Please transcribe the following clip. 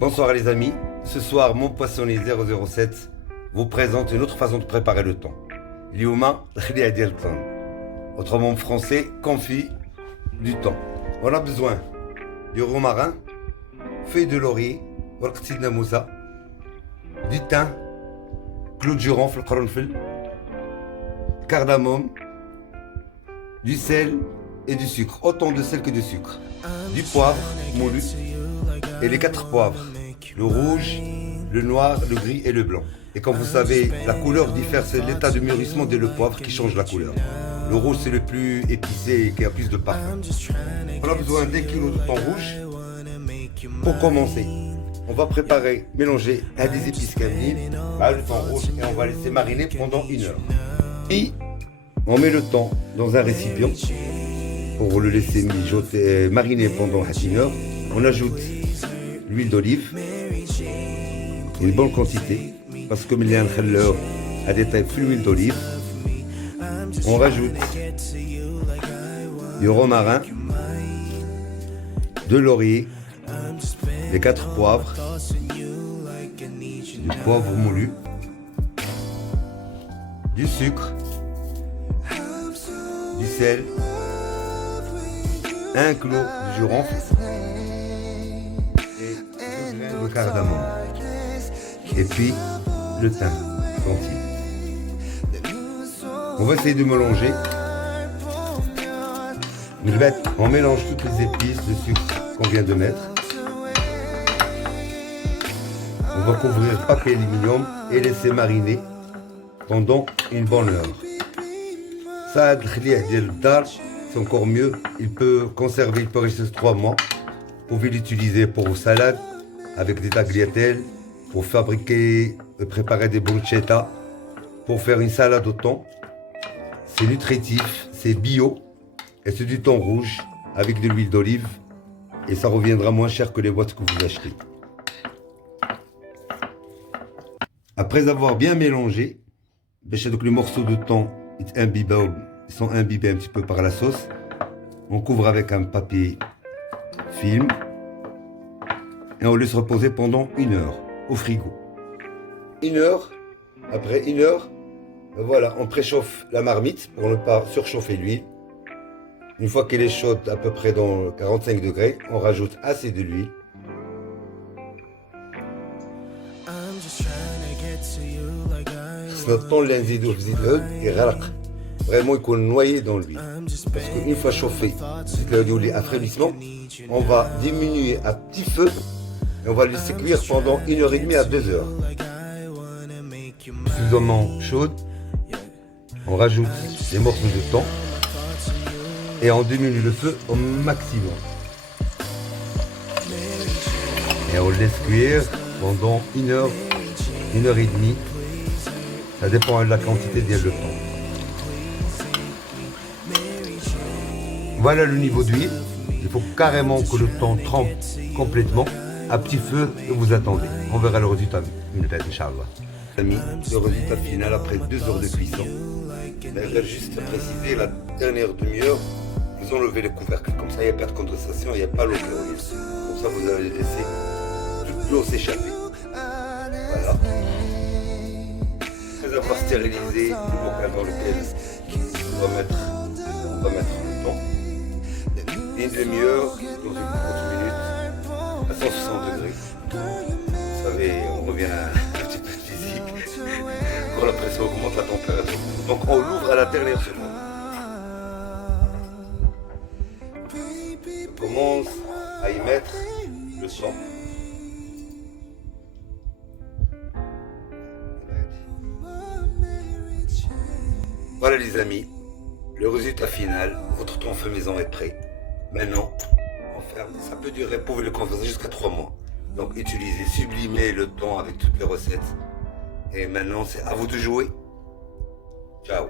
Bonsoir les amis, ce soir mon poissonnier 007 vous présente une autre façon de préparer le thon. L'youma khlia dial thon. Autrement en français, confit du thon. On a besoin du romarin, feuilles de laurier, moussa, du thym, clou de girofle, cardamome, du sel et du sucre, autant de sel que de sucre, du poivre moulu et les 4 poivres, le rouge, le noir, le gris et le blanc. Et comme vous savez, la couleur diffère, c'est l'état de mûrissement de le poivre qui change la couleur. Le rouge c'est le plus épicé et qui a plus de parfum. On a besoin d'1 kg de thon rouge. Pour commencer, on va préparer, mélanger à des épices camille, le thon rouge et on va laisser mariner pendant 1 heure. Puis on met le thon dans un récipient pour le laisser mijoter, mariner pendant 1 heure. On ajoute l'huile d'olive, une bonne quantité, parce que il y a un khalleur à détail plus l'huile d'olive. On rajoute du romarin, de laurier, les 4 poivres, du poivre moulu, du sucre, du sel, un clou de girofle et 2 graines de cardamome. Et puis le thym entier. On va essayer de mélanger. On mélange toutes les épices, le sucre qu'on vient de mettre. On va couvrir papier aluminium et laisser mariner pendant une bonne heure. Ça, c'est encore mieux. Il peut conserver, il peut rester 3 mois. Vous pouvez l'utiliser pour salade avec des tagliatelles, pour fabriquer et préparer des bruschetta, pour faire une salade au thon. C'est nutritif, c'est bio et c'est du thon rouge avec de l'huile d'olive et ça reviendra moins cher que les boîtes que vous achetez. Après avoir bien mélangé, les morceaux de thon sont imbibés un petit peu par la sauce. On couvre avec un papier film et on laisse reposer pendant 1 heure au frigo. 1 heure, après 1 heure, voilà, on préchauffe la marmite pour ne pas surchauffer l'huile. Une fois qu'elle est chaude, à peu près dans 45 degrés, on rajoute assez de l'huile. Vraiment, il faut le noyer dans l'huile. Parce qu'une fois chauffé, à frémissement, on va diminuer à petit feu et on va le laisser cuire pendant 1h30 à 2 heures. Suffisamment chaude, on rajoute les morceaux de thon et on diminue le feu au maximum. Et on le laisse cuire pendant 1 heure, 1h30. Ça dépend de la quantité de le thon. Voilà le niveau d'huile. Il faut carrément que le thon trempe complètement à petit feu et vous attendez. On verra le résultat une tête, Inch'Allah. Amis, le résultat final après 2 heures de cuisson. Mais je vais juste préciser, la dernière demi-heure, vous enlevez le couvercle. Comme ça, il n'y a pas de condensation, il n'y a pas l'eau qui revient. Comme ça, vous allez laisser toute l'eau s'échapper. Voilà. Après avoir stérilisé le bocal dans lequel on va mettre le thon. 1 demi-heure, dans une 30 minutes, à 160 degrés. Vous savez, on revient un petit peu de physique. Quand la pression augmente, la température. Donc on l'ouvre à la dernière seconde. On commence à y mettre le sang. Voilà les amis, le résultat final, votre thon fait maison est prêt. Maintenant, on ferme, ça peut durer, vous pouvez le conserver jusqu'à 3 mois. Donc utilisez, sublimez le thon avec toutes les recettes. Et maintenant, c'est à vous de jouer. Ciao.